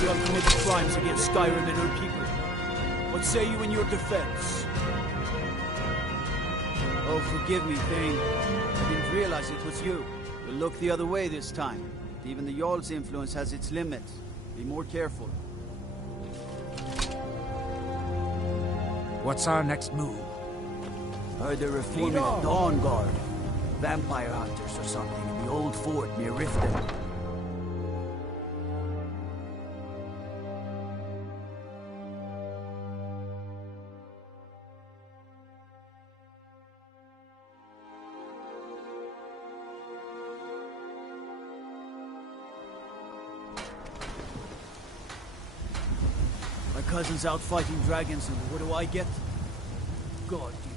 You have committed crimes against Skyrim and her people. What say you in your defense? Oh, forgive me, Thane. I didn't realize it was you. You'll look the other way this time. Even the Jarl's influence has its limits. Be more careful. What's our next move? Heard they're reforming the Dawn Guard. Vampire hunters or something in the old fort near Riften. My cousin's out fighting dragons, and what do I get? God duty.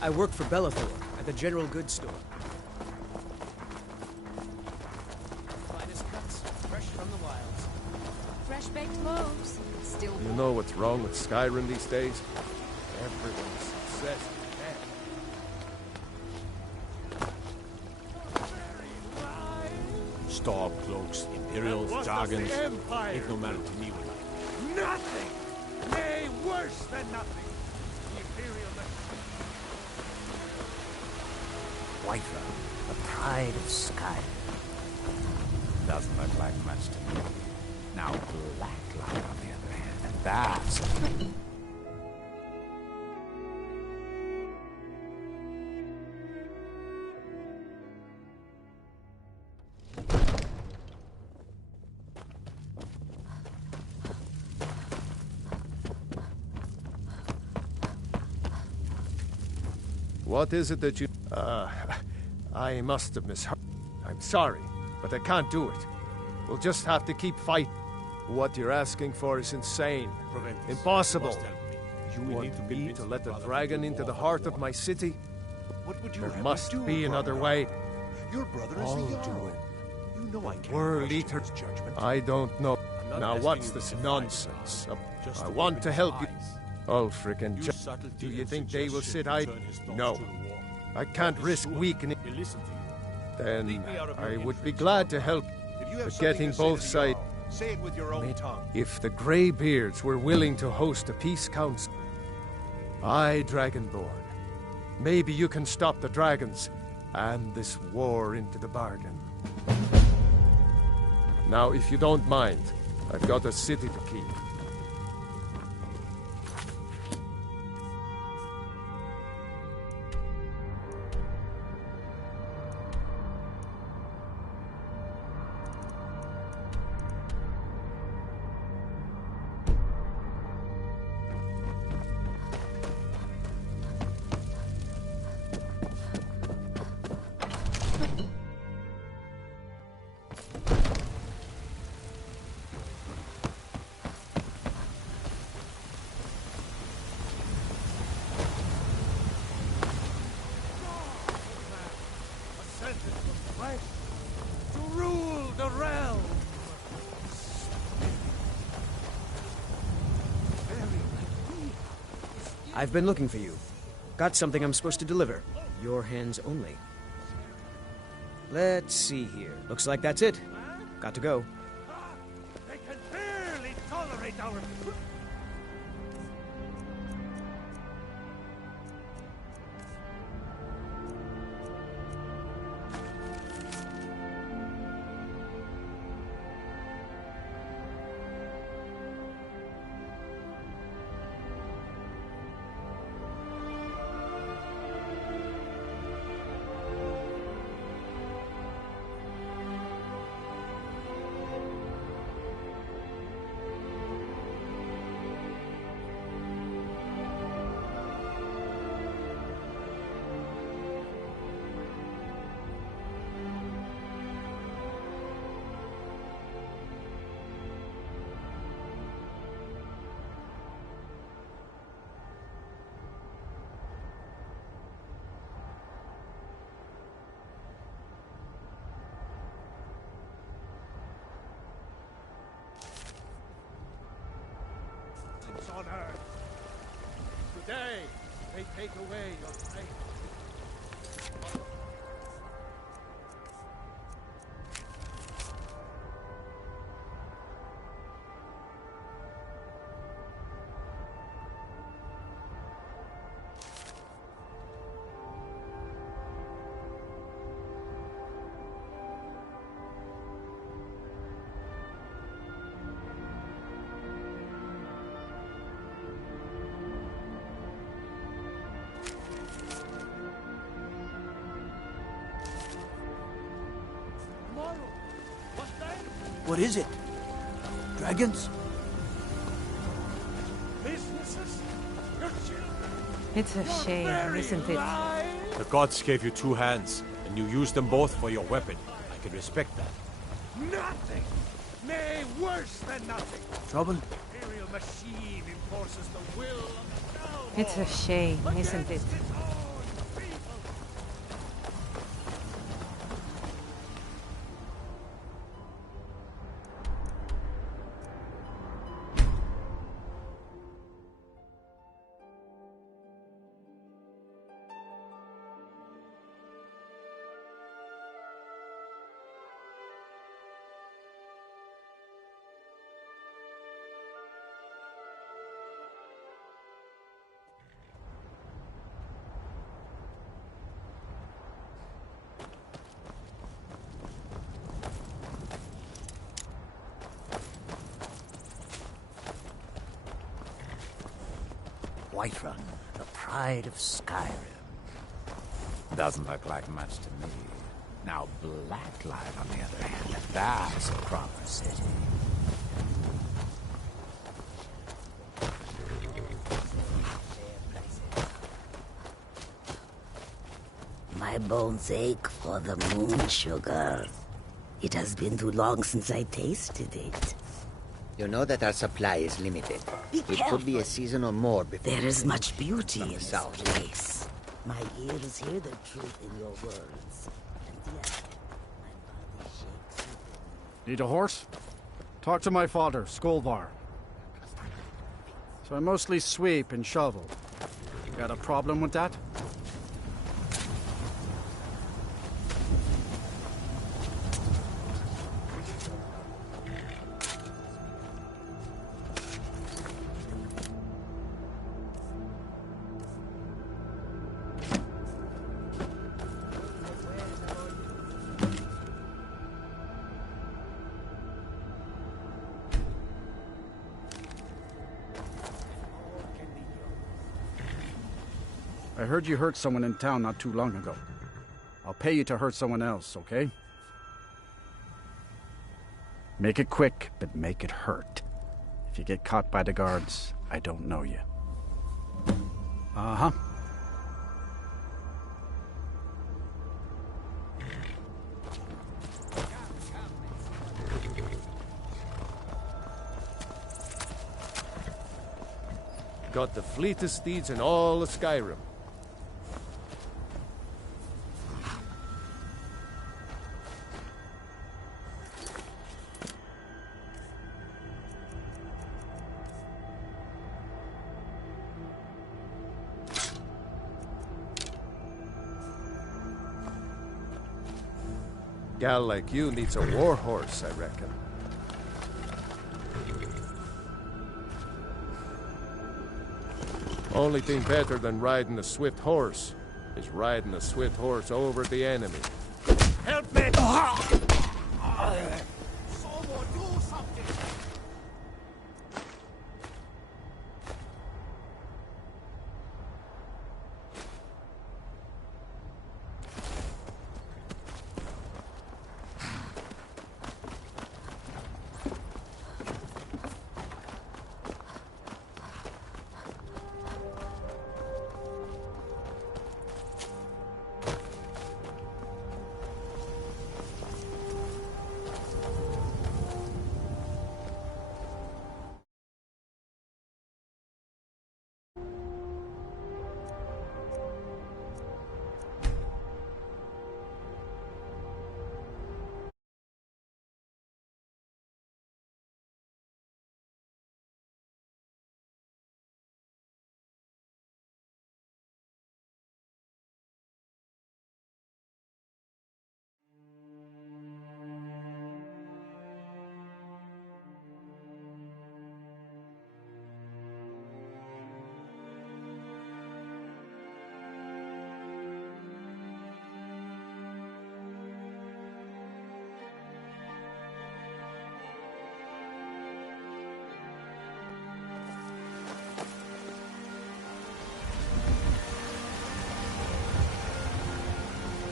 I work for Bellathor at the General Goods Store. Finest cuts, fresh from the wilds. Fresh-baked loaves. Still You know what's wrong with Skyrim these days? Everyone's obsessed with Stormcloaks, Imperials, Jargons, ain't no matter to me what. Nothing! Nay, worse than nothing! The Imperial... Whiterun, the pride of Skyrim. Doesn't look like much to me. Now Blacklight, on the other hand, and that's... What is it that you... I must have misheard. I'm sorry, but I can't do it. We'll just have to keep fighting. What you're asking for is insane. Proventus, Impossible. you must help me. You will need to Want me convince to the let the brother dragon to into the war heart for of my city? What would you There have must me do, be another brother? way. Your brother is I'll the do Jarl. it. You know I can't World question Eater. his judgment. I don't know. I'm not Now asking what's you this to fight, nonsense? just I to want open to his help you. eyes. Ulfric and Use Jo- subtlety Do you and think they will suggestion sit to idle? turn his thoughts No. to the war. I can't But risk sure, weakening. he'll listen to you. Then Leave me out of your I would be influence, glad to Jarl. help. If you have But something getting to say both to the sides- Jarl, say it with your own tongue. If the Greybeards were willing to host a peace council, I, Dragonborn, maybe you can stop the dragons and this war into the bargain. Now, if you don't mind, I've got a city to keep. To rule the realm! I've been looking for you. Got something I'm supposed to deliver. Your hands only. Let's see here. Looks like that's it. Got to go. They can barely tolerate our... On earth. Today, they take away your faith. What is it? Dragons? Businesses? Your children? It's a shame, isn't it? The gods gave you two hands, and you used them both for your weapon. I can respect that. Nothing! Nay, worse than nothing! Trouble? The Imperial machine enforces the will of the Downfall It's a shame, isn't it? against its own people. Whiterun, the pride of Skyrim. Doesn't look like much to me. Now Blacklight, on the other hand, that's a proper city. My bones ache for the moon sugar. It has been too long since I tasted it. You know that our supply is limited. Be It could be careful. a season or more before There is much beauty from in the this south. place. My ears hear the truth in your words. And yet, my body shakes with it. Need a horse? Talk to my father, Skolvar. So I mostly sweep and shovel. Got a problem with that? I heard you hurt someone in town not too long ago. I'll pay you to hurt someone else, okay? Make it quick, but make it hurt. If you get caught by the guards, I don't know you. Uh-huh. Got the fleetest steeds in all of Skyrim. Gal like you needs a war horse, I reckon. Only thing better than riding a swift horse is riding a swift horse over the enemy. Help me!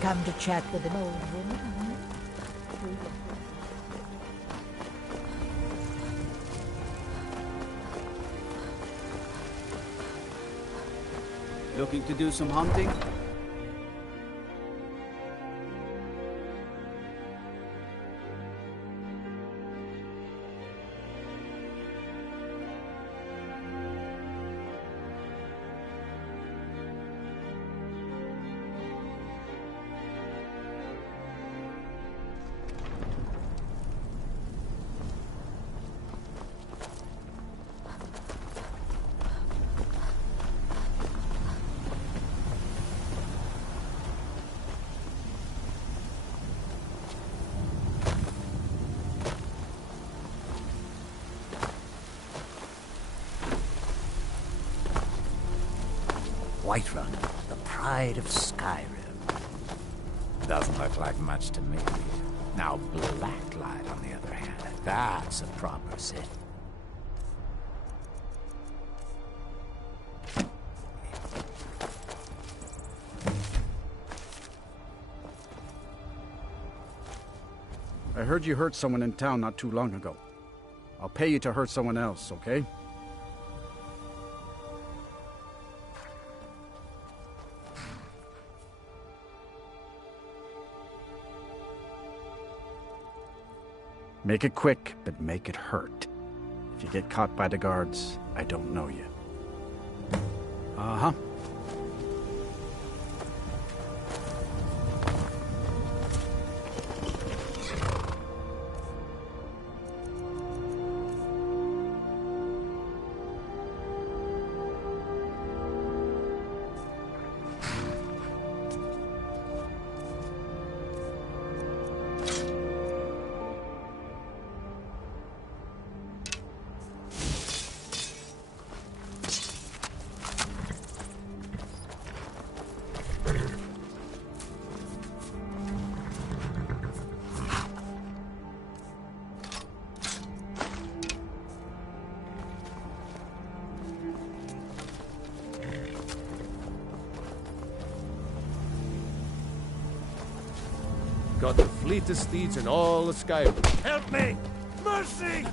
Come to chat with an old woman, huh? Looking to do some hunting? Whiterun, the pride of Skyrim. Doesn't look like much to me. Now Blacklight, on the other hand, that's a proper city. I heard you hurt someone in town not too long ago. I'll pay you to hurt someone else, okay? Make it quick, but make it hurt. If you get caught by the guards, I don't know you. Uh-huh. Got the fleetest steeds in all of Skyrim. Help me! Mercy!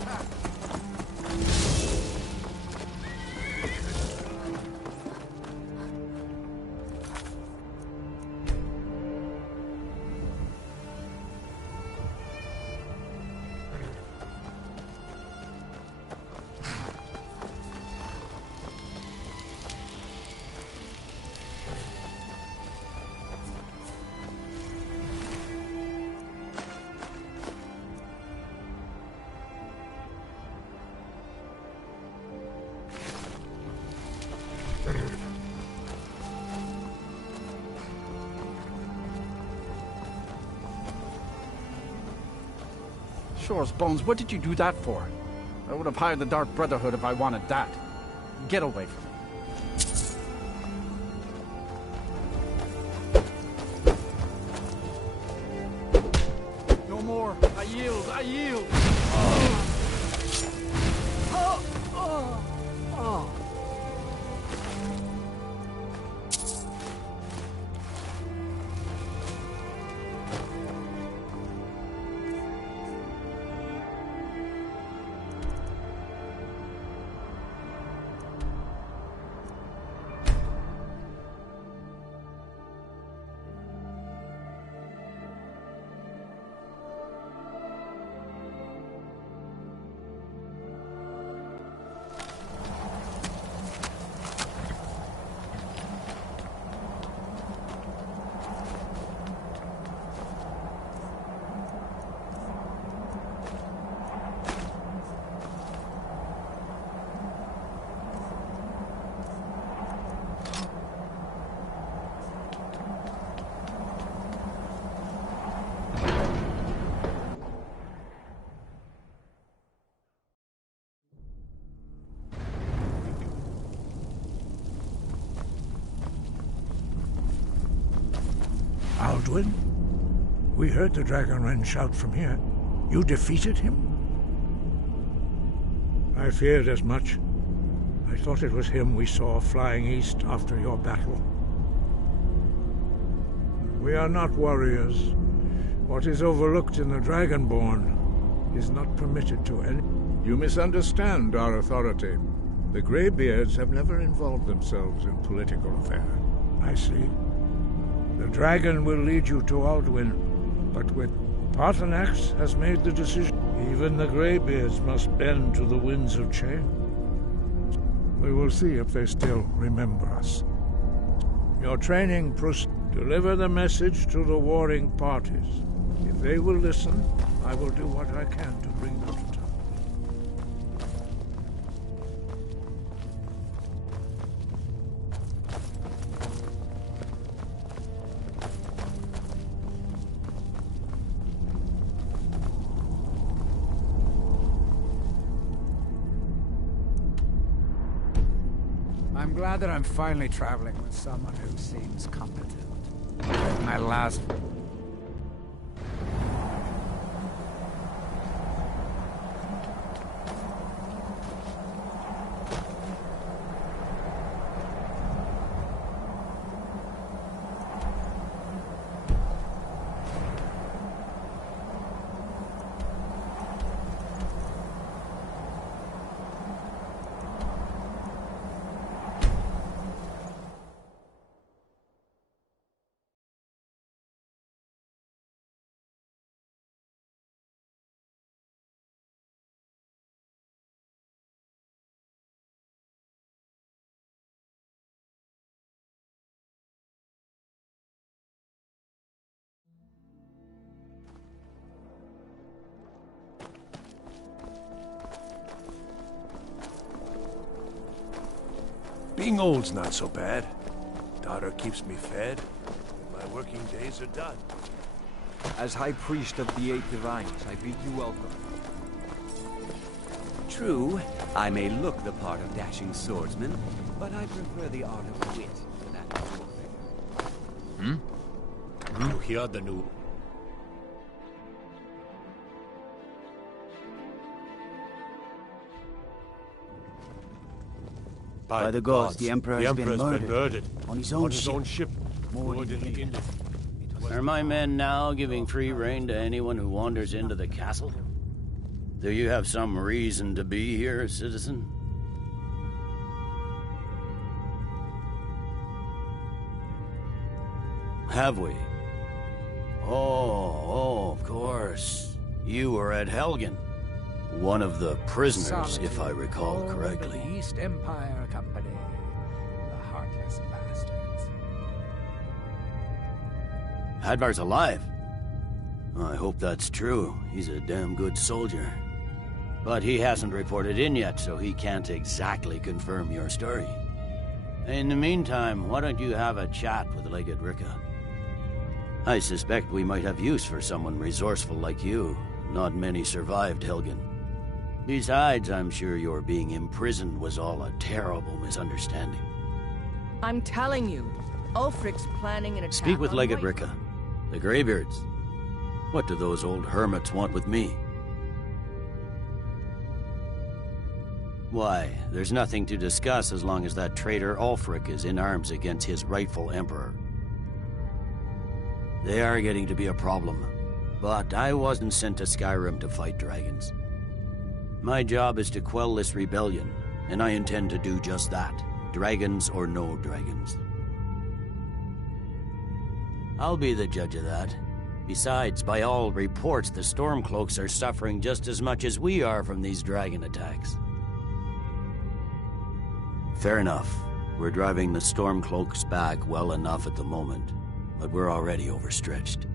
Shore's bones, what did you do that for? I would have hired the Dark Brotherhood if I wanted that. Get away from me. No more. I yield. I yield. Alduin? We heard the Dragonren shout from here. You defeated him? I feared as much. I thought it was him we saw flying east after your battle. We are not warriors. What is overlooked in the Dragonborn is not permitted to any. You misunderstand our authority. The Greybeards have never involved themselves in political affairs. I see. The dragon will lead you to Alduin, but with Paarthurnax has made the decision. Even the Greybeards must bend to the winds of change. We will see if they still remember us. Your training proceeds. Deliver the message to the warring parties. If they will listen, I will do what I can to bring them to terms. I'm glad that I'm finally traveling with someone who seems competent. My last... Being old's not so bad. Daughter keeps me fed, and my working days are done. As High Priest of the Eight Divines, I bid you welcome. True, I may look the part of dashing swordsman, but I prefer the art of wit to that of warfare. You hear the new... By the gods, the Emperor has been murdered. On his own ship. Moored in the Indian. Are my men now giving free rein to anyone who wanders into the castle? Do you have some reason to be here, citizen? Have we? Oh, of course. You were at Helgen. One of the prisoners, if I recall correctly. The East Empire Company. The heartless bastards. Hadvar's alive. I hope that's true. He's a damn good soldier. But he hasn't reported in yet, so he can't exactly confirm your story. In the meantime, why don't you have a chat with Legate Ricka? I suspect we might have use for someone resourceful like you. Not many survived Helgen. Besides, I'm sure your being imprisoned was all a terrible misunderstanding. I'm telling you, Ulfric's planning an attack. Speak with on Legate White- Ricka. The Greybeards. What do those old hermits want with me? Why, there's nothing to discuss as long as that traitor Ulfric is in arms against his rightful emperor. They are getting to be a problem, but I wasn't sent to Skyrim to fight dragons. My job is to quell this rebellion, and I intend to do just that, dragons or no dragons. I'll be the judge of that. Besides, by all reports, the Stormcloaks are suffering just as much as we are from these dragon attacks. Fair enough. We're driving the Stormcloaks back well enough at the moment, but we're already overstretched.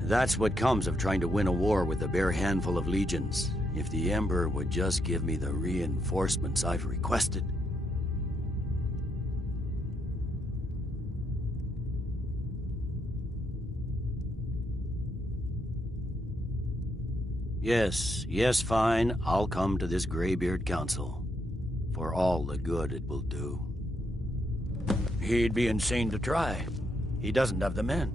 That's what comes of trying to win a war with a bare handful of legions. If the Emperor would just give me the reinforcements I've requested. Yes, fine. I'll come to this Greybeard Council. For all the good it will do. He'd be insane to try. He doesn't have the men.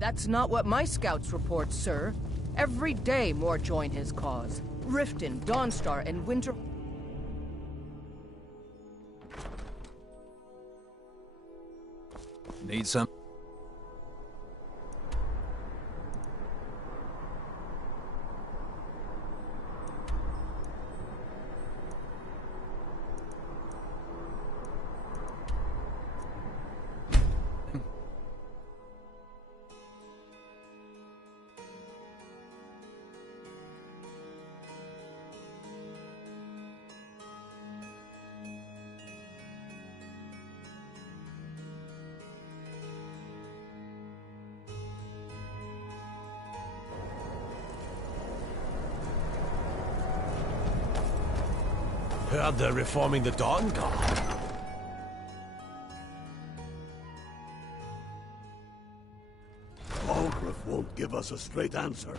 That's not what my scouts report, sir. Every day more join his cause. Riften, Dawnstar, and Winter... Need some... Heard they're reforming the Dawn Guard. Ulgrif won't give us a straight answer.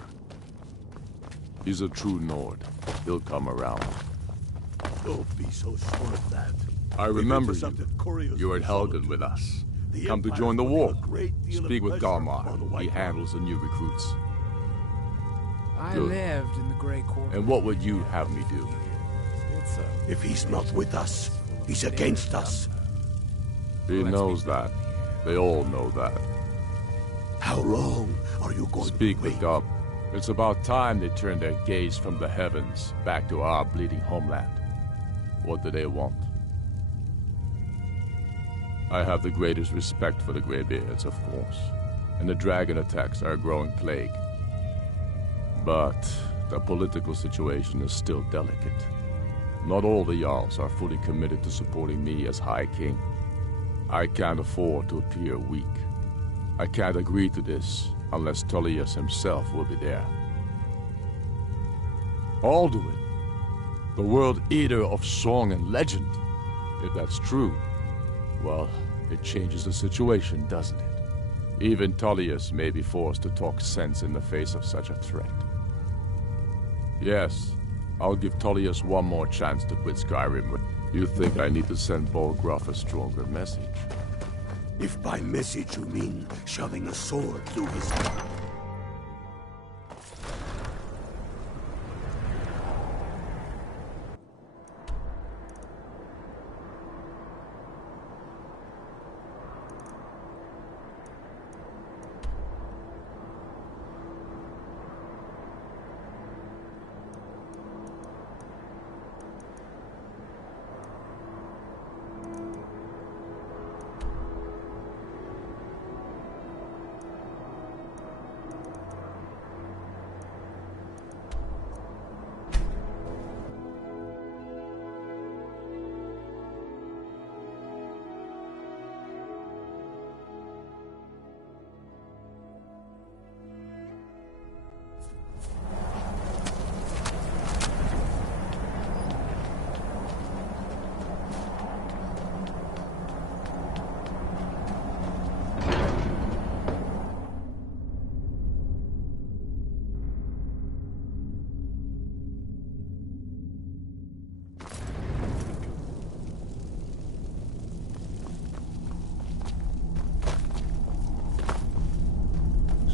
He's a true Nord. He'll come around. Don't be so sure of that. I remember you. You were at Helgen with us. Come to join the war. Speak with Garmar. He handles the new recruits. I Good. lived in the Grey Quarter. And what would you have me do? If he's not with us, he's against us. He knows that. They all know that. How long are you going Speak to with wait? God. It's about time they turn their gaze from the heavens back to our bleeding homeland. What do they want? I have the greatest respect for the Greybeards, of course, and the dragon attacks are a growing plague. But the political situation is still delicate. Not all the Jarls are fully committed to supporting me as High King. I can't afford to appear weak. I can't agree to this unless Tullius himself will be there. Alduin, the World Eater of song and legend. If that's true, well, it changes the situation, doesn't it? Even Tullius may be forced to talk sense in the face of such a threat. Yes, I'll give Tullius one more chance to quit Skyrim. You think I need to send Bolgraf a stronger message? If by message you mean shoving a sword through his...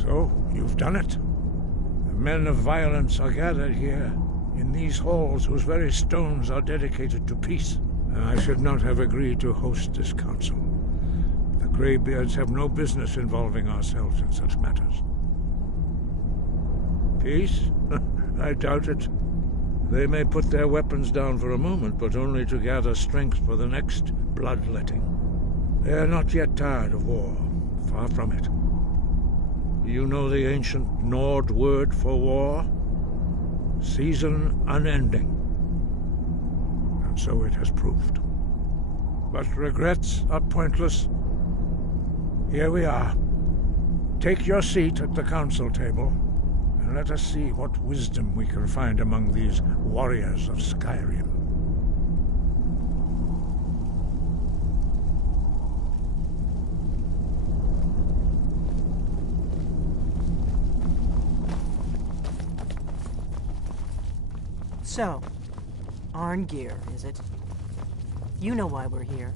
So, you've done it. The men of violence are gathered here, in these halls whose very stones are dedicated to peace. I should not have agreed to host this council. The Greybeards have no business involving ourselves in such matters. Peace? I doubt it. They may put their weapons down for a moment, but only to gather strength for the next bloodletting. They are not yet tired of war. Far from it. Do you know the ancient Nord word for war? Season unending. And so it has proved. But regrets are pointless. Here we are. Take your seat at the council table, and let us see what wisdom we can find among these warriors of Skyrim. So, Arngeir, is it? You know why we're here.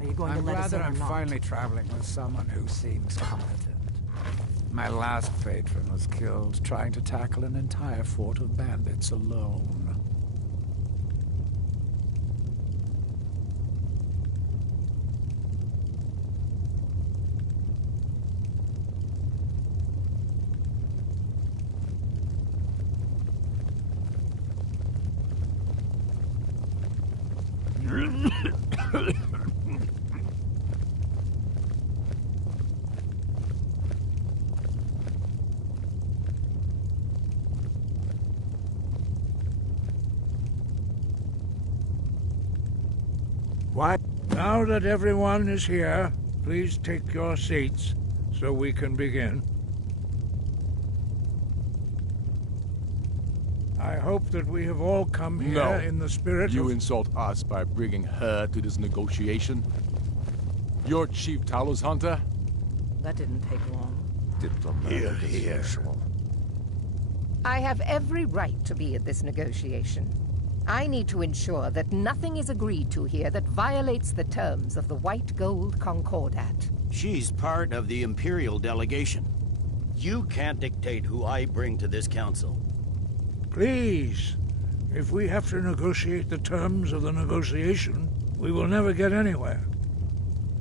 Are you going to let us in or I'm not? finally traveling with someone who seems competent. My last patron was killed trying to tackle an entire fort of bandits alone. Why? Now that everyone is here, please take your seats so we can begin. I hope that we have all come here No. in the spirit You of... insult us by bringing her to this negotiation? You're Chief Talos Hunter? That didn't take long. Here, here. I have every right to be at this negotiation. I need to ensure that nothing is agreed to here that violates the terms of the White Gold Concordat. She's part of the Imperial delegation. You can't dictate who I bring to this council. Please, if we have to negotiate the terms of the negotiation, we will never get anywhere.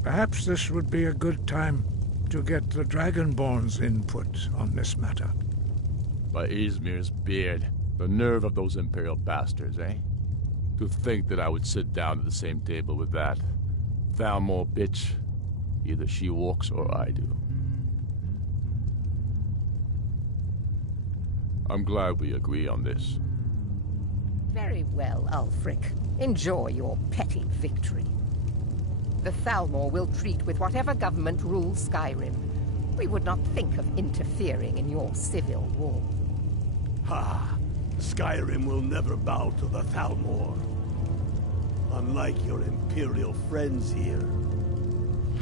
Perhaps this would be a good time to get the Dragonborn's input on this matter. By Izmir's beard. The nerve of those Imperial bastards, eh? To think that I would sit down at the same table with that Thalmor bitch. Either she walks or I do. I'm glad we agree on this. Very well, Ulfric. Enjoy your petty victory. The Thalmor will treat with whatever government rules Skyrim. We would not think of interfering in your civil war. Ha! Skyrim will never bow to the Thalmor. Unlike your Imperial friends here.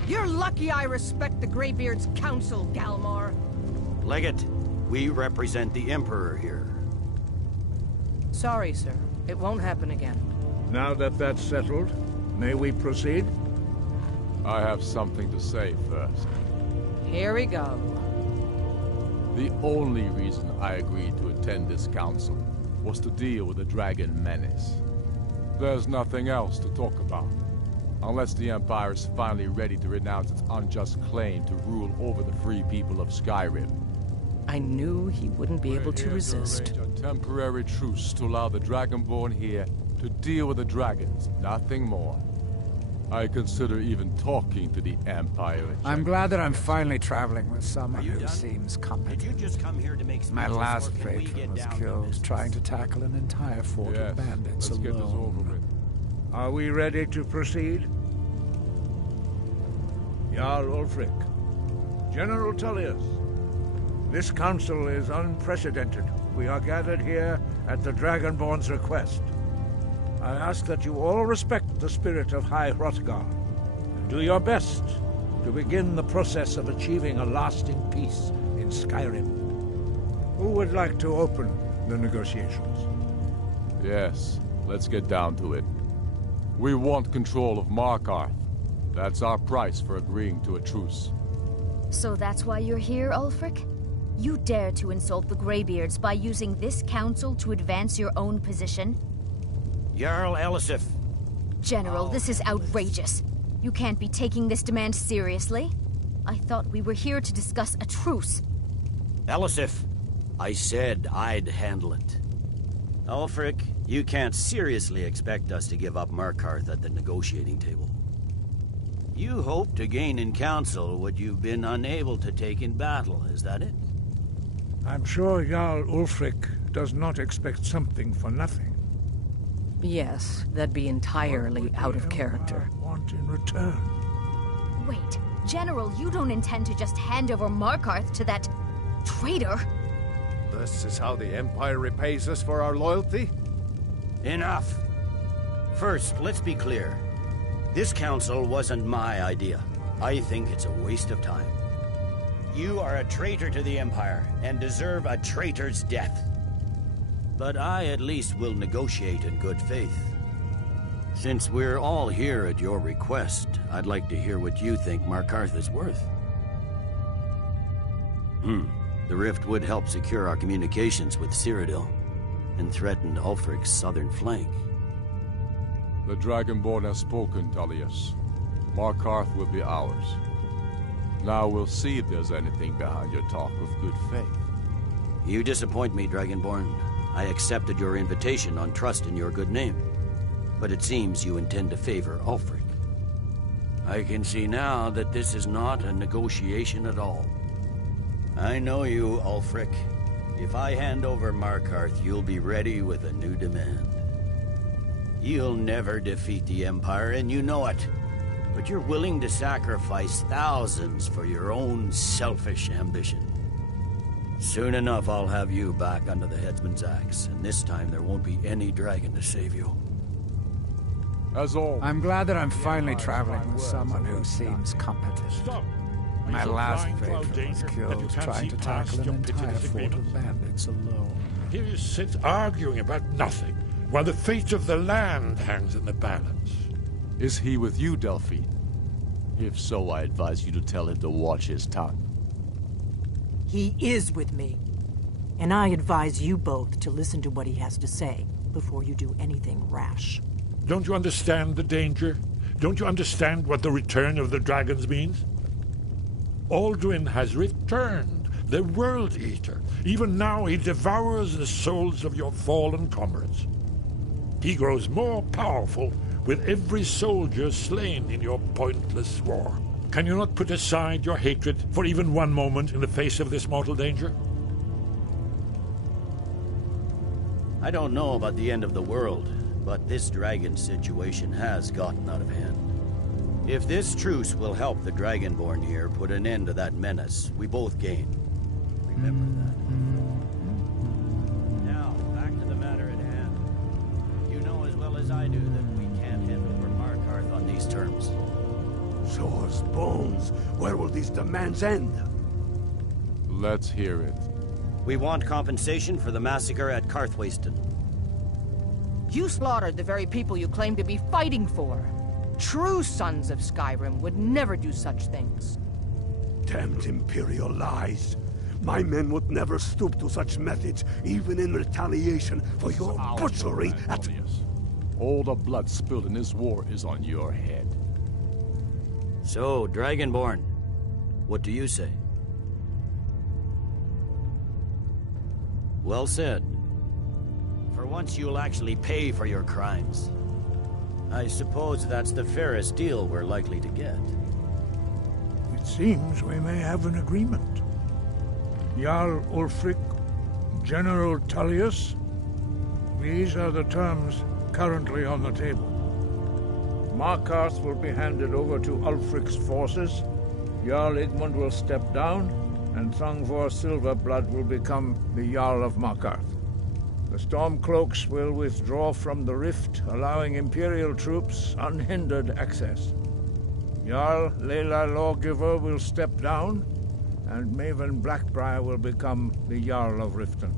You're lucky I respect the Greybeard's counsel, Galmar. Legate, we represent the Emperor here. Sorry, sir. It won't happen again. Now that that's settled, may we proceed? I have something to say first. Here we go. The only reason I agreed to attend this council was to deal with the dragon menace. There's nothing else to talk about. Unless the Empire is finally ready to renounce its unjust claim to rule over the free people of Skyrim. I knew he wouldn't be able to resist. To arrange a temporary truce to allow the Dragonborn here to deal with the dragons, nothing more. I consider even talking to the Empire. I'm glad that I'm finally traveling with someone who seems competent. Did you just come here to make My speeches, last or can we patron get was down to killed business? trying to tackle an entire fort of bandits let's get this over alone. with. Are we ready to proceed? Jarl Ulfric, General Tullius, this council is unprecedented. We are gathered here at the Dragonborn's request. I ask that you all respect the spirit of High Hrothgar, and do your best to begin the process of achieving a lasting peace in Skyrim. Who would like to open the negotiations? Yes, let's get down to it. We want control of Markarth. That's our price for agreeing to a truce. So that's why you're here, Ulfric? You dare to insult the Greybeards by using this council to advance your own position? Jarl Elisif. General, this is outrageous. You can't be taking this demand seriously. I thought we were here to discuss a truce. Elisif, I said I'd handle it. Ulfric, you can't seriously expect us to give up Markarth at the negotiating table. You hope to gain in council what you've been unable to take in battle, is that it? I'm sure Jarl Ulfric does not expect something for nothing. Yes, that'd be entirely out of character. Want in return? Wait, General, you don't intend to just hand over Markarth to that traitor? This is how the Empire repays us for our loyalty? Enough! First, let's be clear. This council wasn't my idea. I think it's a waste of time. You are a traitor to the Empire, and deserve a traitor's death. But I at least will negotiate in good faith. Since we're all here at your request, I'd like to hear what you think Markarth is worth. The rift would help secure our communications with Cyrodiil, and threatened Ulfric's southern flank. The Dragonborn has spoken, Tullius. Markarth will be ours. Now we'll see if there's anything behind your talk of good faith. You disappoint me, Dragonborn. I accepted your invitation on trust in your good name. But it seems you intend to favor Ulfric. I can see now that this is not a negotiation at all. I know you, Ulfric. If I hand over Markarth, you'll be ready with a new demand. You'll never defeat the Empire, and you know it. But you're willing to sacrifice thousands for your own selfish ambition. Soon enough, I'll have you back under the headsman's axe, and this time there won't be any dragon to save you. As all. I'm glad that I'm finally traveling with someone who seems competent. My last patron was killed trying to tackle an entire fort of bandits alone. Here you sit arguing about nothing, while the fate of the land hangs in the balance. Is he with you, Delphine? If so, I advise you to tell him to watch his tongue. He is with me. And I advise you both to listen to what he has to say before you do anything rash. Don't you understand the danger? Don't you understand what the return of the dragons means? Alduin has returned, the World Eater. Even now he devours the souls of your fallen comrades. He grows more powerful with every soldier slain in your pointless war. Can you not put aside your hatred for even one moment in the face of this mortal danger? I don't know about the end of the world, but this dragon situation has gotten out of hand. If this truce will help the Dragonborn here put an end to that menace, we both gain. Remember that. Now, back to the matter at hand. You know as well as I do that we can't hand over Markarth on these terms. Swords, bones, where will these demands end? Let's hear it. We want compensation for the massacre at Karthwasten. You slaughtered the very people you claim to be fighting for. True sons of Skyrim would never do such things. Damned Imperial lies. My men would never stoop to such methods, even in retaliation for your butchery at... All the blood spilled in this war is on your head. So, Dragonborn, what do you say? Well said. For once you'll actually pay for your crimes. I suppose that's the fairest deal we're likely to get. It seems we may have an agreement. Jarl Ulfric, General Tullius, these are the terms currently on the table. Markarth will be handed over to Ulfric's forces, Jarl Igmund will step down, and Thangvor Silverblood will become the Jarl of Markarth. The Stormcloaks will withdraw from the rift, allowing Imperial troops unhindered access. Jarl Leila Lawgiver will step down, and Maven Blackbriar will become the Jarl of Riften.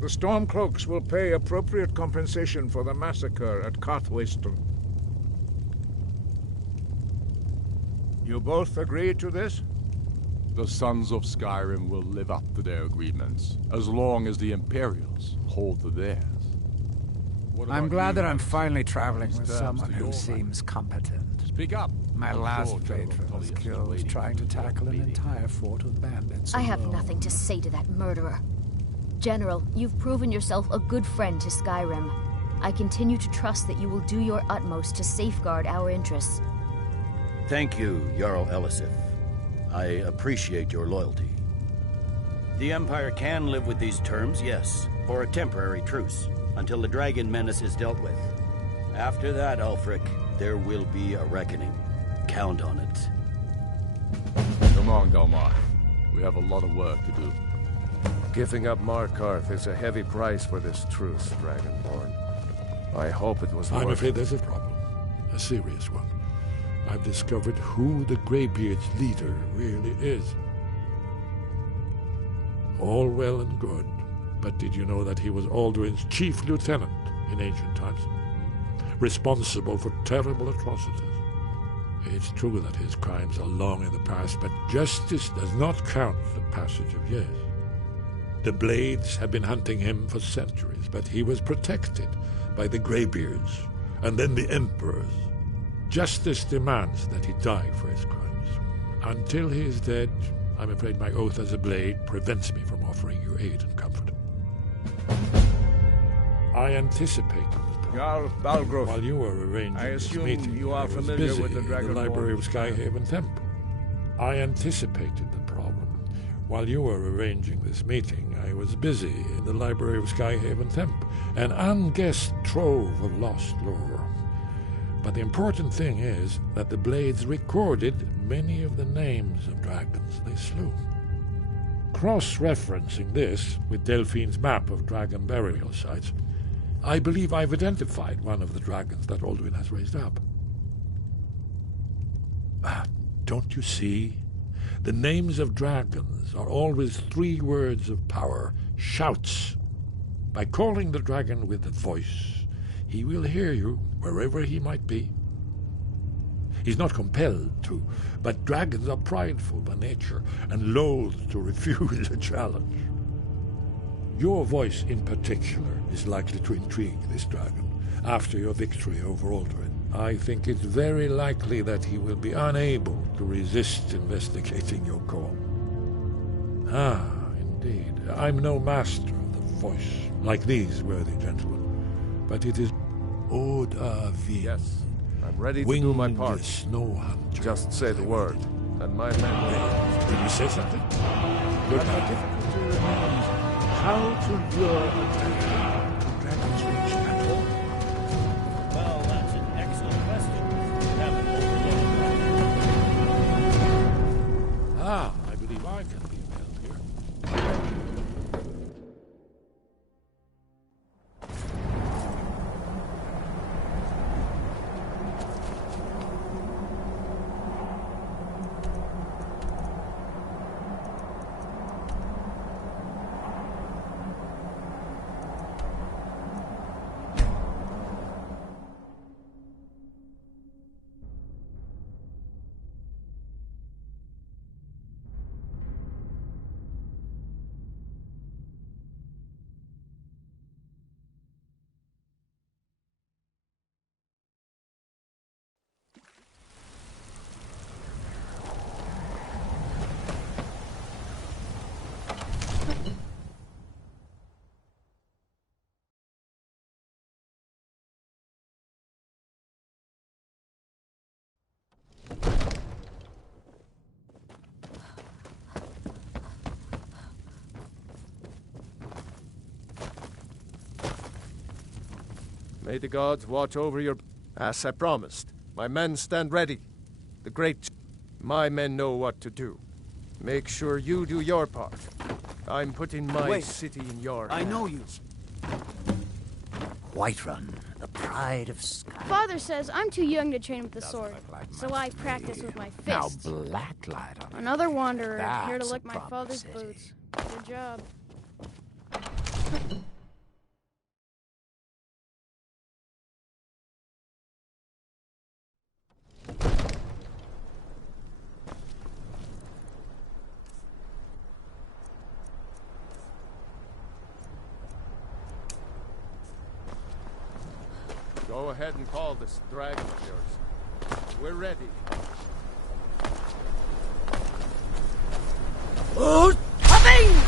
The Stormcloaks will pay appropriate compensation for the massacre at Karthwasten. You both agree to this? The Sons of Skyrim will live up to their agreements, as long as the Imperials hold to theirs. I'm glad that I'm finally traveling with someone who seems competent. Speak up. My last patron was killed trying to tackle an entire fort of bandits I have alone. nothing to say to that murderer. General, you've proven yourself a good friend to Skyrim. I continue to trust that you will do your utmost to safeguard our interests. Thank you, Jarl Elisif. I appreciate your loyalty. The Empire can live with these terms, yes, for a temporary truce, until the dragon menace is dealt with. After that, Ulfric, there will be a reckoning. Count on it. Come on, Dalmar. We have a lot of work to do. Giving up Markarth is a heavy price for this truce, Dragonborn. I hope it was worth I'm afraid it. there's a problem. A serious one. I've discovered who the Greybeard's leader really is. All well and good, but did you know that he was Alduin's chief lieutenant in ancient times? Responsible for terrible atrocities. It's true that his crimes are long in the past, but justice does not count the passage of years. The Blades have been hunting him for centuries, but he was protected by the Greybeards, and then the Emperors. Justice demands that he die for his crimes. Until he is dead, I'm afraid my oath as a Blade prevents me from offering you aid and comfort. I anticipated this Jarl Balgrove, while you were arranging this assume meeting. you are I was familiar busy with the in Dragonborn the library of Skyhaven Temple. I anticipated the problem. While you were arranging this meeting, I was busy in the library of Skyhaven Temple, an unguessed trove of lost lore. But the important thing is that the Blades recorded many of the names of dragons they slew. cross-referencing this with Delphine's map of dragon burial sites, I believe I've identified one of the dragons that Alduin has raised up. Don't you see? The names of dragons are always 3 words of power, shouts. By calling the dragon with a voice, he will hear you wherever he might be. He's not compelled to, but dragons are prideful by nature and loath to refuse a challenge. Your voice in particular is likely to intrigue this dragon after your victory over Alduin. I think it's very likely that he will be unable to resist investigating your call. Ah, indeed. I'm no master of the voice, like these worthy gentlemen, but it is Oda V. Yes, I'm ready to do my part. Snow hunter. Just say the word, and my men will. Did you say something? Look, how difficult to remember how to lure a dragon to Dragon's Reach at all. Well, that's an excellent question. You haven't overlooked. Ah, I believe I can be of help here. May the gods watch over your... As I promised, my men stand ready. The great... My men know what to do. Make sure you do your part. I'm putting my city in your hands. I know you. Whiterun, the pride of Skyrim. Father says I'm too young to train with the sword, so I practice with my fists. Now blacklight on Another wanderer here to That's lick a my proper father's city. boots. Good job. Go ahead and call this dragon of yours. We're ready. Oh, coming!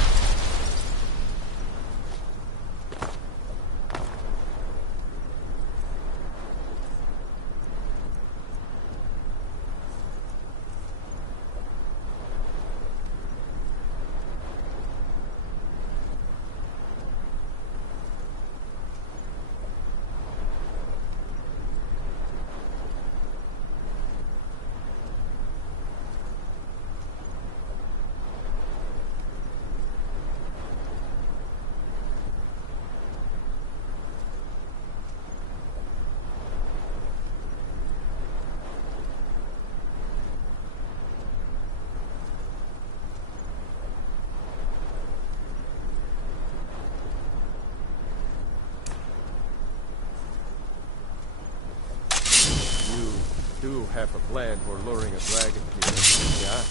Do have a plan for luring a dragon here, yeah?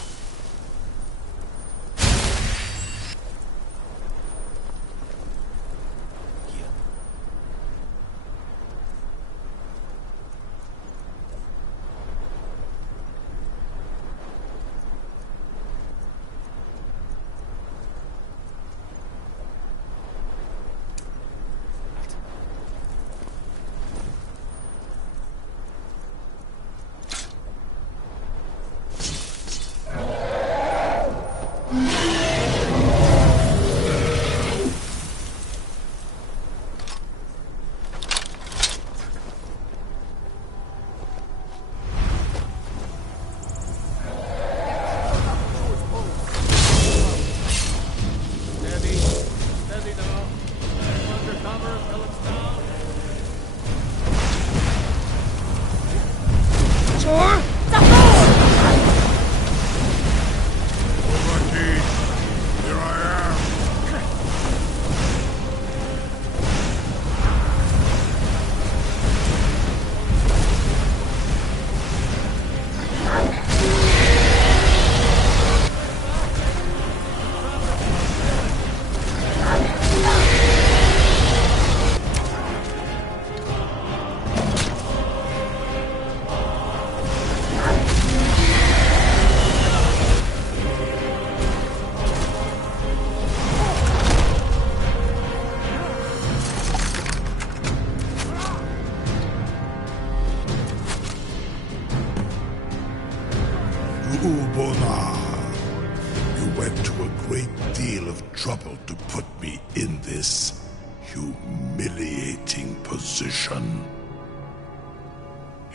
to put me in this humiliating position.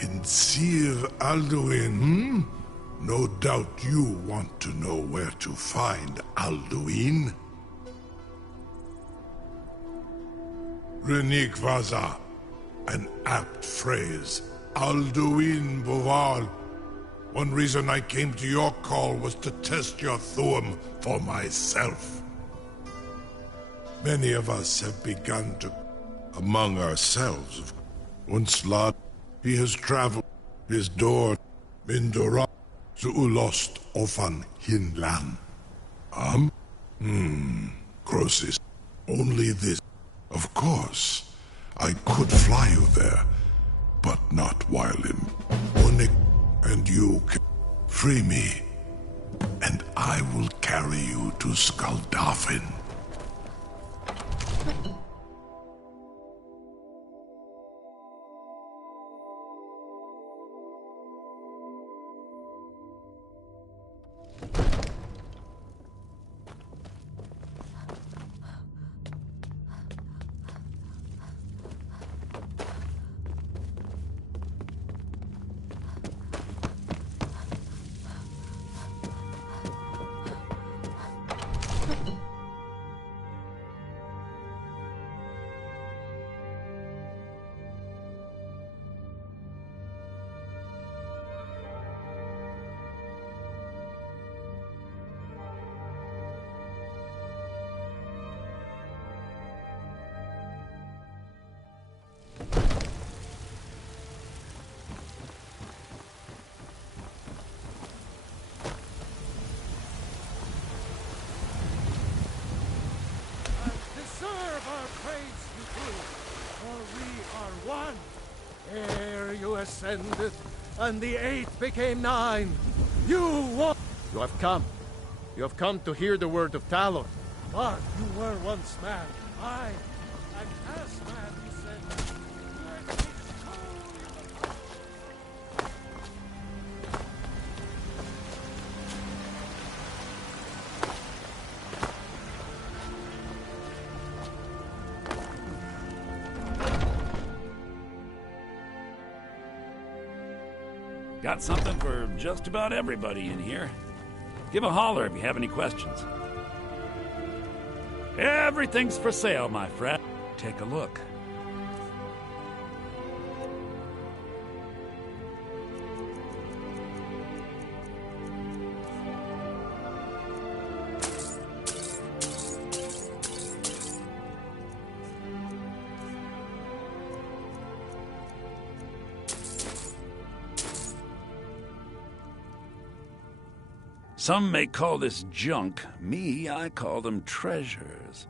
In Sir Alduin, No doubt you want to know where to find Alduin. Renik Vaza, an apt phrase. Alduin Boval. One reason I came to your call was to test your Thuum for myself. Many of us have begun to... among ourselves. Once Lad, he has traveled his door, Mindora, Zuulost Ofan Hinlan. Crosis. Only this. Of course, I could fly you there, but not while in Onik, and you can free me, and I will carry you to Skaldafin. Ascended, and the 8 became 9. You won! You have come. You have come to hear the word of Talon. But you were once man. I am as man, he said. Let me show you Got something for just about everybody in here. Give a holler if you have any questions. Everything's for sale, my friend. Take a look. Some may call this junk. Me, I call them treasures.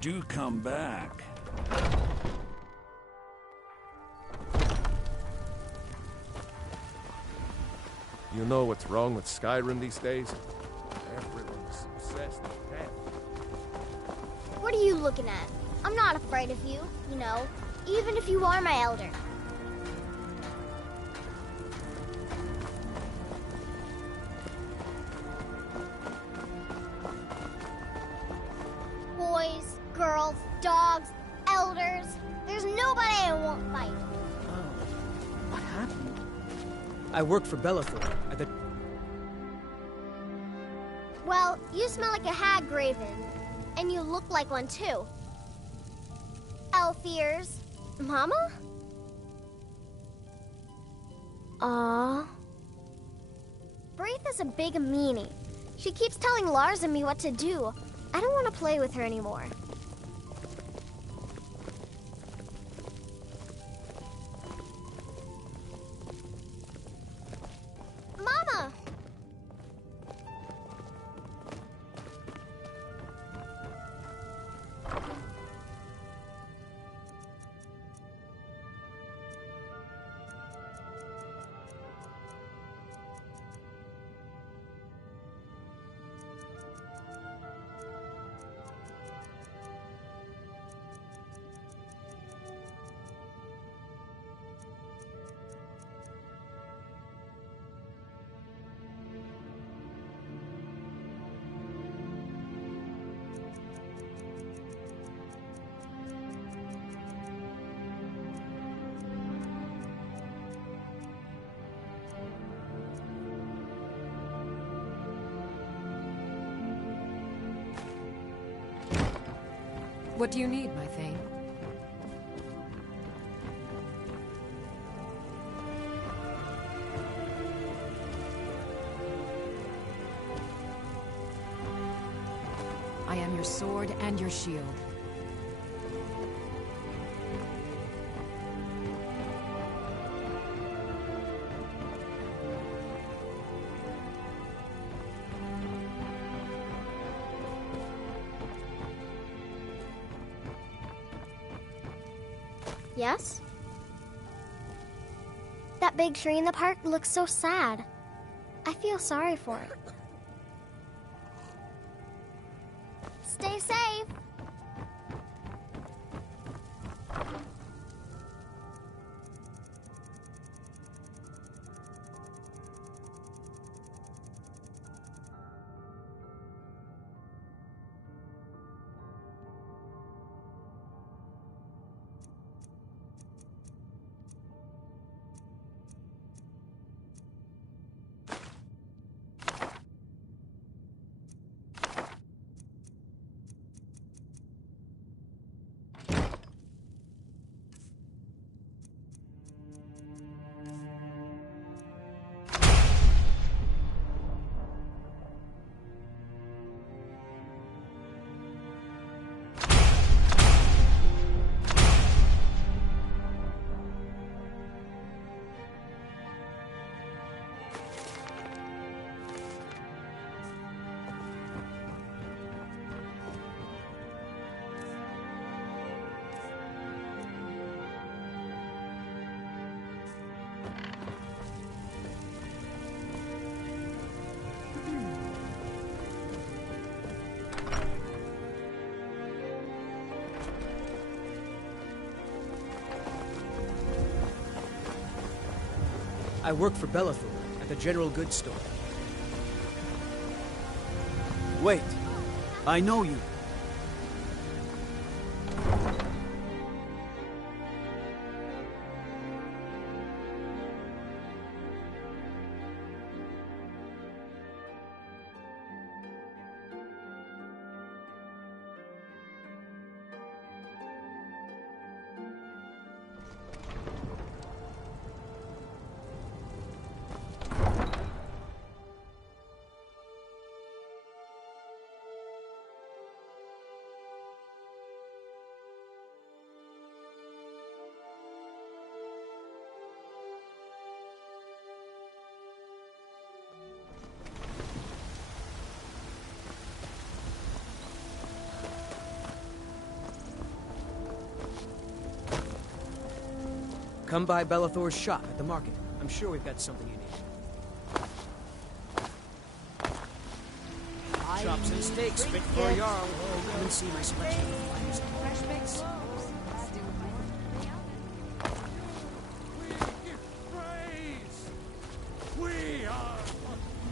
Do come back. You know what's wrong with Skyrim these days? Everyone's obsessed with death. What are you looking at? I'm not afraid of you, you know, even if you are my elder. Boys, girls, dogs, elders. There's nobody I won't fight. What happened? I worked for Bellathor at the... Well, you smell like a hag, Graven. And you look like one, too. Elf ears. Mama? Aww. Braith is a big meanie. She keeps telling Lars and me what to do. I don't want to play with her anymore. Mama! What do you need, my Thane? I am your sword and your shield. Yes? That big tree in the park looks so sad. I feel sorry for it. Stay safe! I work for Belethor at the general goods store. Wait. I know you. Come by Belethor's shop at the market. I'm sure we've got something you need. Chops and steaks fit for a Jarl. Come and see my selection of finest fresh bakes.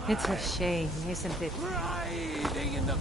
It's a shame, isn't it? Riding in the